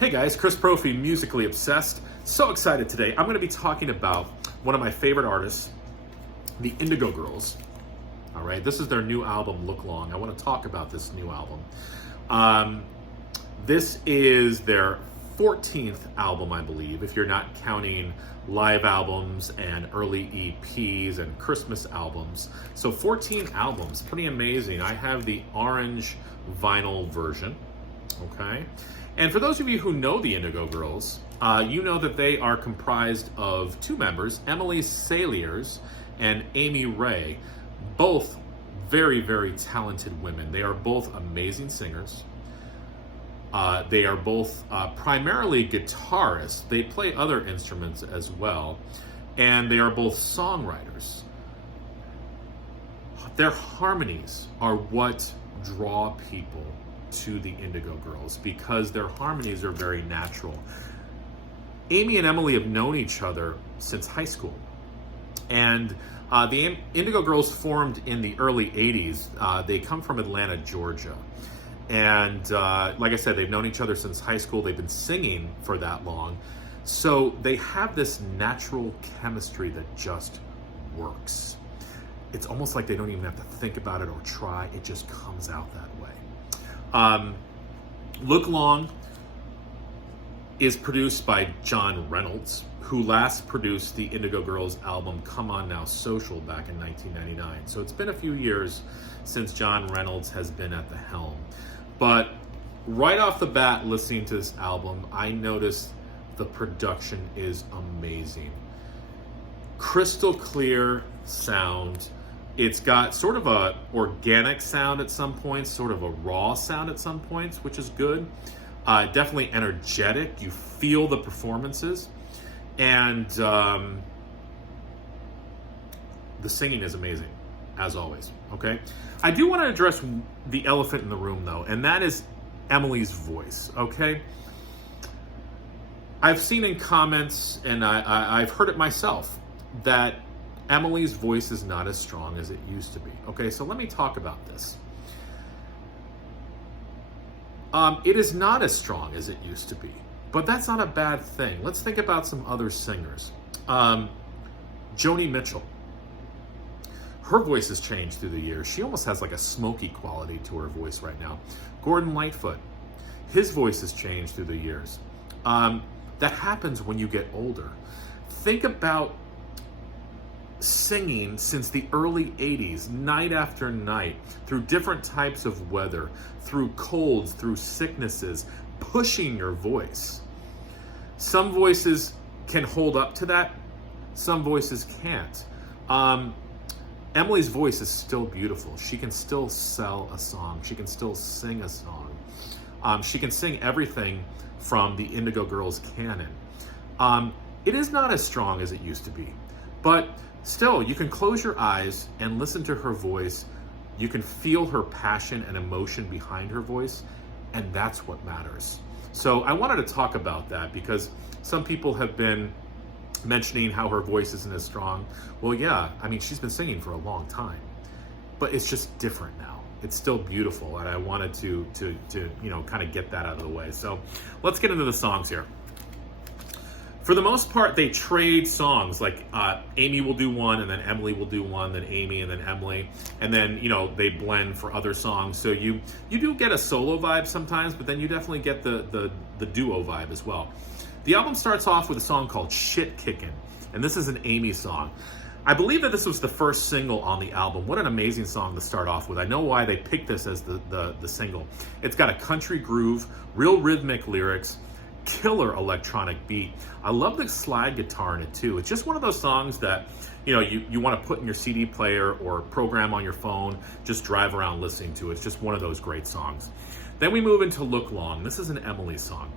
Hey guys, Chris Profi, Musically Obsessed. So excited today. I'm going to be talking about one of my favorite artists, the Indigo Girls. All right, this is their new album, Look Long. I want to talk about this new album. This is their 14th album, I believe, if you're not counting live albums and early EPs and Christmas albums. So 14 albums, pretty amazing. I have the orange vinyl version, okay? And for those of you who know the Indigo Girls, you know that they are comprised of two members, Emily Saliers and Amy Ray, both very, very talented women. They are both amazing singers. They are both primarily guitarists. They play other instruments as well. And they are both songwriters. Their harmonies are what draw people to the Indigo Girls because their harmonies are very natural. Amy and Emily have known each other since high school. And the Indigo Girls formed in the early 80s. They come from Atlanta, Georgia. And like I said, they've known each other since high school. They've been singing for that long. So they have this natural chemistry that just works. It's almost like they don't even have to think about it or try. It just comes out that way. Look Long is produced by John Reynolds, who last produced the Indigo Girls album Come On Now Social back in 1999. So it's been a few years since John Reynolds has been at the helm. But right off the bat, listening to this album, I noticed the production is amazing. Crystal clear sound. It's got sort of a organic sound at some points, sort of a raw sound at some points, which is good. Definitely energetic. You feel the performances. And the singing is amazing, as always, okay? I do want to address the elephant in the room, though, and that is Emily's voice, okay? I've seen in comments, and I've heard it myself, that Emily's voice is not as strong as it used to be. Okay, so let me talk about this. It is not as strong as it used to be, but that's not a bad thing. Let's think about some other singers. Joni Mitchell. Her voice has changed through the years. She almost has like a smoky quality to her voice right now. Gordon Lightfoot. His voice has changed through the years. That happens when you get older. Think about singing since the early 80s, night after night, through different types of weather, through colds, through sicknesses, pushing your voice. Some voices can hold up to that, some voices can't. Emily's voice is still beautiful. She can still sell a song. She can still sing a song. She can sing everything from the Indigo Girls canon. It is not as strong as it used to be, but still, you can close your eyes and listen to her voice. You can feel her passion and emotion behind her voice, and that's what matters. So I wanted to talk about that because some people have been mentioning how her voice isn't as strong. Well, yeah, I mean, she's been singing for a long time, but it's just different now. It's still beautiful, and I wanted to kind of get that out of the way. So let's get into the songs here. For the most part, they trade songs. Like Amy will do one, and then Emily will do one, then Amy, and then Emily, and then they blend for other songs. So you do get a solo vibe sometimes, but then you definitely get the duo vibe as well. The album starts off with a song called Shit Kickin', and this is an Amy song. I believe that this was the first single on the album. What an amazing song to start off with. I know why they picked this as the single. It's got a country groove, real rhythmic lyrics, killer electronic beat. I love the slide guitar in it too. It's just one of those songs that you want to put in your CD player or program on your phone, just drive around listening to it. It's just one of those great songs. Then we move into Look Long. This is an Emily song.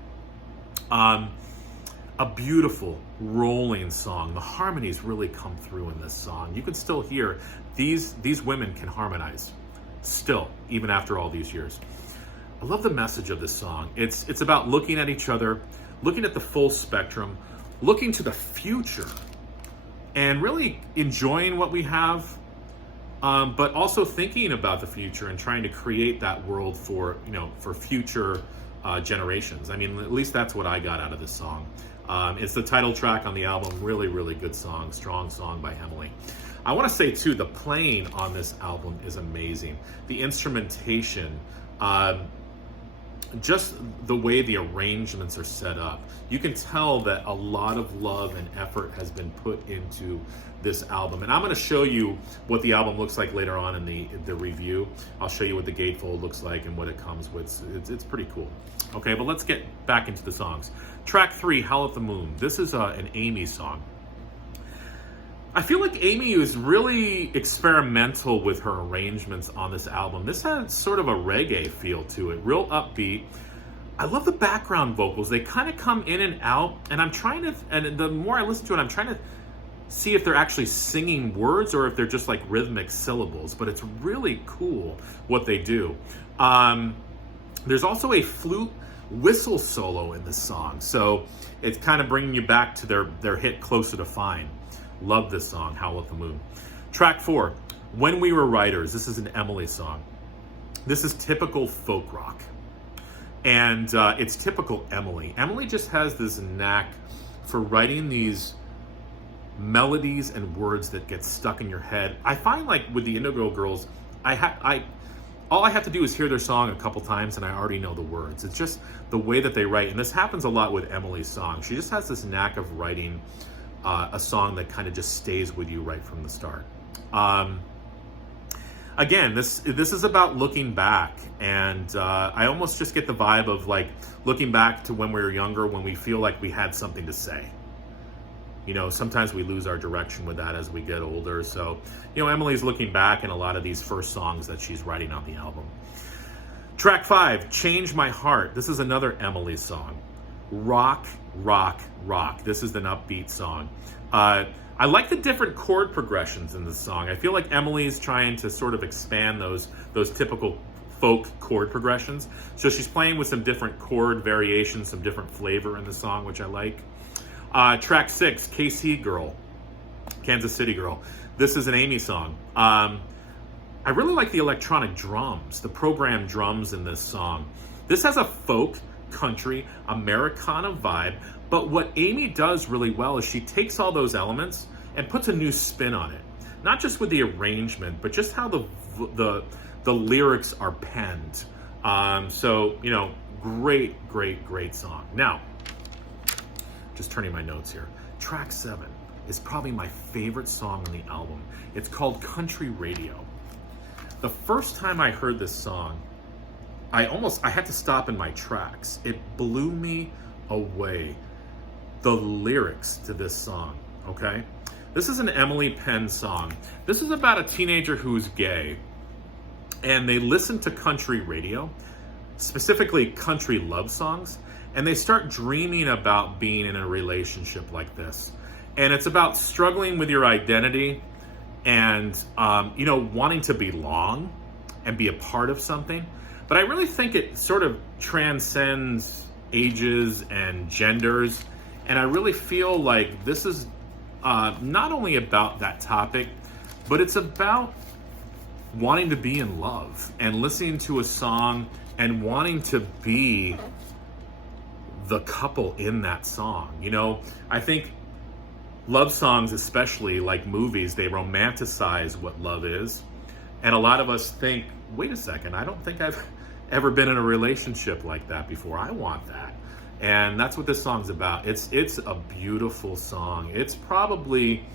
A beautiful rolling song. The harmonies really come through in this song. You can still hear these women can harmonize still, even after all these years. I love the message of this song. It's about looking at each other, looking at the full spectrum, looking to the future, and really enjoying what we have, but also thinking about the future and trying to create that world for future generations. I mean, at least that's what I got out of this song. It's the title track on the album. Really, really good song. Strong song by Emily. I want to say, too, the playing on this album is amazing. The instrumentation, just the way the arrangements are set up. You can tell that a lot of love and effort has been put into this album. And I'm going to show you what the album looks like later on in the review. I'll show you what the gatefold looks like and what it comes with. It's pretty cool. Okay, but let's get back into the songs. Track 3, Howl at the Moon. This is an Amy song. I feel like Amy is really experimental with her arrangements on this album. This has sort of a reggae feel to it, real upbeat. I love the background vocals. They kind of come in and out, and and the more I listen to it, I'm trying to see if they're actually singing words or if they're just like rhythmic syllables, but it's really cool what they do. There's also a flute whistle solo in this song, so it's kind of bringing you back to their hit Closer to Fine. Love this song, Howl at the Moon. Track 4, When We Were Writers. This is an Emily song. This is typical folk rock. And it's typical Emily. Emily just has this knack for writing these melodies and words that get stuck in your head. I find like with the Indigo girls, all I have to do is hear their song a couple times and I already know the words. It's just the way that they write. And this happens a lot with Emily's song. She just has this knack of writing a song that kind of just stays with you right from the start. Again, this is about looking back, and I almost just get the vibe of like looking back to when we were younger, when we feel like we had something to say. You know, sometimes we lose our direction with that as we get older. So, you know, Emily's looking back in a lot of these first songs that she's writing on the album. Track 5, Change My Heart. This is another Emily song. Rock, rock, rock. This is an upbeat song. I like the different chord progressions in this song. I feel like Emily's trying to sort of expand those typical folk chord progressions. So she's playing with some different chord variations, some different flavor in the song, which I like. Track 6, KC Girl, Kansas City Girl. This is an Amy song. I really like the electronic drums, the programmed drums in this song. This has a folk, country, Americana vibe, but what Amy does really well is she takes all those elements and puts a new spin on it. Not just with the arrangement, but just how the lyrics are penned. So, you know, great song. Now, just turning my notes here. Track 7 is probably my favorite song on the album. It's called Country Radio. The first time I heard this song, I had to stop in my tracks. It blew me away. The lyrics to this song, okay? This is an Emily Penn song. This is about a teenager who's gay, and they listen to country radio, specifically country love songs, and they start dreaming about being in a relationship like this. And it's about struggling with your identity and, you know, wanting to belong and be a part of something. But I really think it sort of transcends ages and genders. And I really feel like this is not only about that topic, but it's about wanting to be in love and listening to a song and wanting to be the couple in that song. You know, I think love songs, especially like movies, they romanticize what love is. And a lot of us think, wait a second, I don't think I've ever been in a relationship like that before. I want that. And that's what this song's about. It's a beautiful song. It's probably,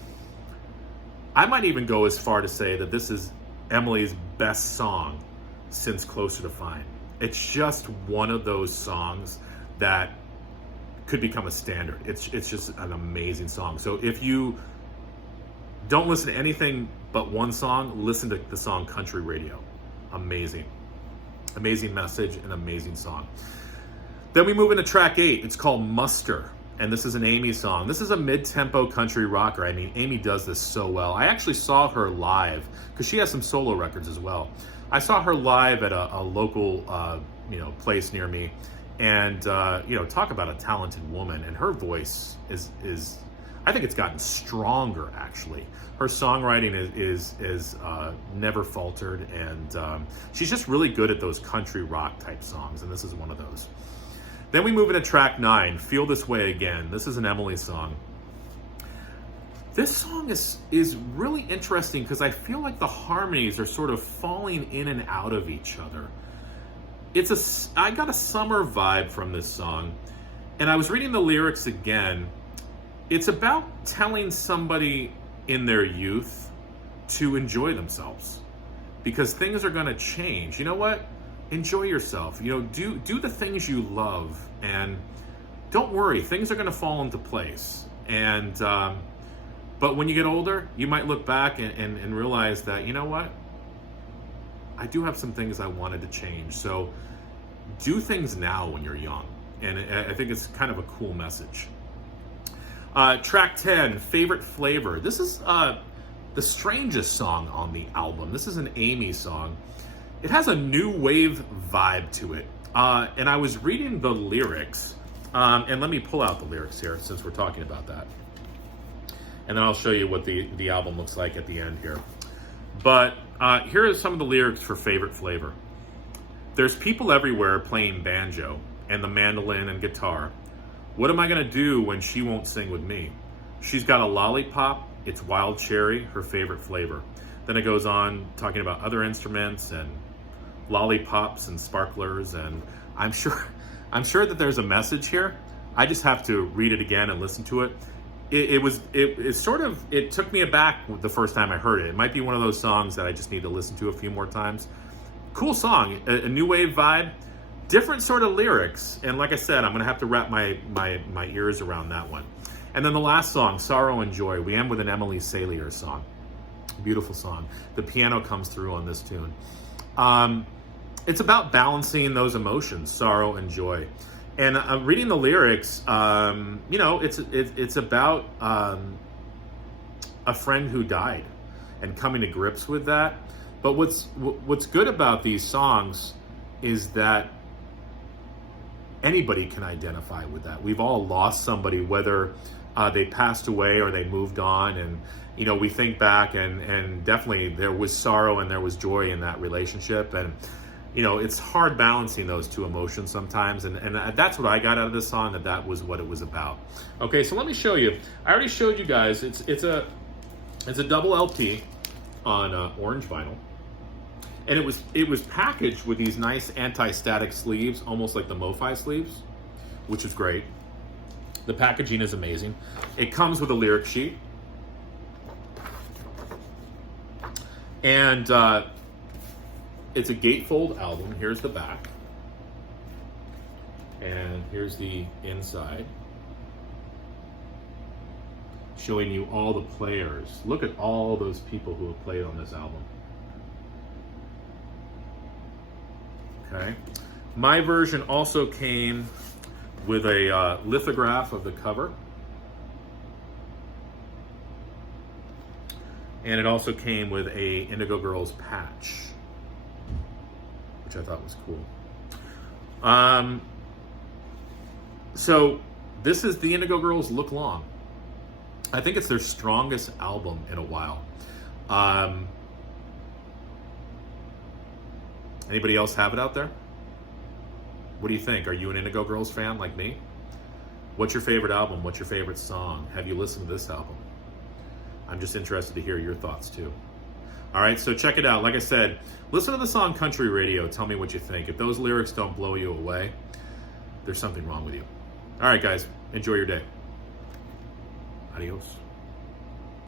I might even go as far to say that this is Emily's best song since Closer to Fine. It's just one of those songs that could become a standard. It's just an amazing song. So if you don't listen to anything but one song, listen to the song Country Radio. Amazing. Amazing message and amazing song. Then we move into track 8. It's called Muster, and this is an Amy song. This is a mid-tempo country rocker. I mean, Amy does this so well. I actually saw her live because she has some solo records as well. I saw her live at a local, place near me, and talk about a talented woman. And her voice is I think it's gotten stronger, actually. Her songwriting is never faltered, and she's just really good at those country rock type songs, and this is one of those. Then we move into track 9, Feel This Way Again. This is an Emily song. This song is really interesting because I feel like the harmonies are sort of falling in and out of each other. I got a summer vibe from this song, and I was reading the lyrics again. It's about telling somebody in their youth to enjoy themselves because things are going to change. You know what? Enjoy yourself. You know, do the things you love, and don't worry, things are going to fall into place. And but when you get older, you might look back and realize that, you know what? I do have some things I wanted to change. So do things now when you're young. And I think it's kind of a cool message. Track 10, Favorite Flavor. This is the strangest song on the album. This is an Amy song. It has a new wave vibe to it. And I was reading the lyrics. And let me pull out the lyrics here since we're talking about that. And then I'll show you what the album looks like at the end here. But here are some of the lyrics for Favorite Flavor. There's people everywhere playing banjo and the mandolin and guitar. What am I gonna do when she won't sing with me? She's got a lollipop, it's wild cherry, her favorite flavor. Then it goes on talking about other instruments and lollipops and sparklers, and I'm sure that there's a message here. I just have to read it again and listen to it. It took me aback the first time I heard it. It might be one of those songs that I just need to listen to a few more times. Cool song, a new wave vibe, different sort of lyrics. And like I said, I'm gonna have to wrap my ears around that one. And then the last song, Sorrow and Joy. We end with an Emily Salier song. Beautiful song. The piano comes through on this tune. It's about balancing those emotions, sorrow and joy. And reading the lyrics, you know, it's about a friend who died and coming to grips with that. But what's good about these songs is that anybody can identify with that. We've all lost somebody, whether they passed away or they moved on, and you know, we think back and definitely there was sorrow and there was joy in that relationship, and you know, it's hard balancing those two emotions sometimes, and that's what I got out of this song, that was what it was about. Okay, so let me show you. I already showed you guys. It's a double LP on orange vinyl, and it was packaged with these nice anti-static sleeves, almost like the MoFi sleeves, which is great. The packaging is amazing. It comes with a lyric sheet, and it's a gatefold album. Here's the back, and here's the inside, showing you all the players. Look at all those people who have played on this album. Okay, my version also came with a lithograph of the cover, and it also came with a Indigo Girls patch, which I thought was cool. So this is the Indigo Girls Look Long. I think it's their strongest album in a while. Anybody else have it out there? What do you think? Are you an Indigo Girls fan like me? What's your favorite album? What's your favorite song? Have you listened to this album? I'm just interested to hear your thoughts too. All right, so check it out. Like I said, listen to the song Country Radio. Tell me what you think. If those lyrics don't blow you away, there's something wrong with you. All right, guys, enjoy your day. Adios.